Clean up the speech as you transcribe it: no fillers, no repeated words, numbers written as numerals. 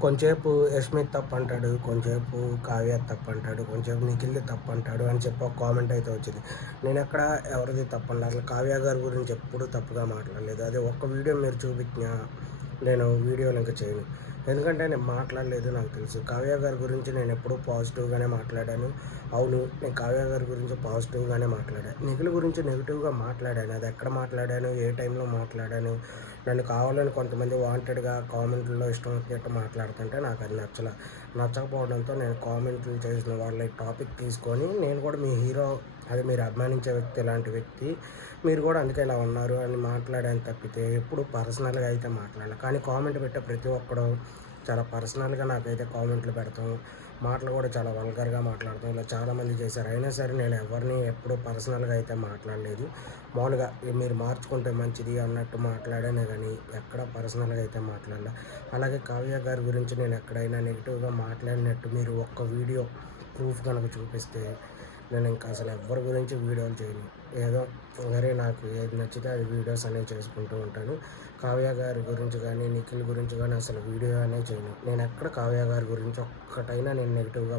కొంచేపు యష్మిత్ తప్పంటాడు, కొంచేపు కావ్య తప్పంటాడు, కొంచేపు నిఖిల్‌ది తప్పంటాడు అని చెప్పి ఒక కామెంట్ అయితే వచ్చింది. నేనెక్కడ ఎవరిది తప్పనలే. అసలు కావ్య గారి గురించి ఎప్పుడూ తప్పుగా మాట్లాడలేదు. అదే ఒక్క వీడియో మీరు చూపించినా నేను వీడియోలు ఇంక చేయను. ఎందుకంటే నేను మాట్లాడలేదు నాకు తెలుసు. కావ్య గారి గురించి నేనెప్పుడూ పాజిటివ్‌గానే మాట్లాడాను. అవును, నేను కావ్య గారి గురించి పాజిటివ్‌గానే మాట్లాడాను. నిఖిల్ గురించి నెగెటివ్‌గా మాట్లాడాను. అది ఎక్కడ మాట్లాడాను, ఏ టైంలో మాట్లాడాను, నన్ను కావాలని కొంతమంది వాంటెడ్‌గా కామెంట్‌ల్లో ఇష్టం వచ్చినట్టు మాట్లాడుతుంటే నాకది నచ్చకపోవడంతో నేను కామెంట్లు చేసిన వాళ్ళ టాపిక్ తీసుకొని నేను కూడా మీ హీరో, అదే మీరు అభిమానించే వ్యక్తి ఇలాంటి వ్యక్తి, మీరు కూడా అందుకే ఇలా ఉన్నారు అని మాట్లాడాను తప్పితే ఎప్పుడు పర్సనల్‌గా అయితే మాట్లాడలే. కానీ కామెంట్ పెట్టే ప్రతి ఒక్కడు చాలా పర్సనల్‌గా నాకైతే కామెంట్లు పెడతాం. మాటలు కూడా చాలా వల్గర్‌గా మాట్లాడతాం. ఇలా చాలామంది చేశారు. అయినా సరే నేను ఎవరిని ఎప్పుడూ పర్సనల్‌గా అయితే మాట్లాడలేదు. మామూలుగా మీరు మార్చుకుంటే మంచిది అన్నట్టు మాట్లాడానే గానీ ఎక్కడ పర్సనల్‌గా అయితే మాట్లాడలే. అలాగే కావ్య గారి గురించి నేను ఎక్కడైనా నెగెటివ్‌గా మాట్లాడినట్టు మీరు ఒక్క వీడియో ప్రూఫ్ గనక చూపిస్తే నేను ఇంకా అసలు ఎవ్వరి గురించి వీడియోలు చేయను. ఏదో వేరే నాకు ఏది నచ్చితే అది వీడియోస్ అనేవి చేసుకుంటూ ఉంటాను. కావ్య గారి గురించి గానీ, నిఖిల్ గురించి గానీ అసలు వీడియో అనే చేయను. నేనెక్కడ కావ్య గారి గురించి ఒక్కటైనా నేను నెగెటివ్‌గా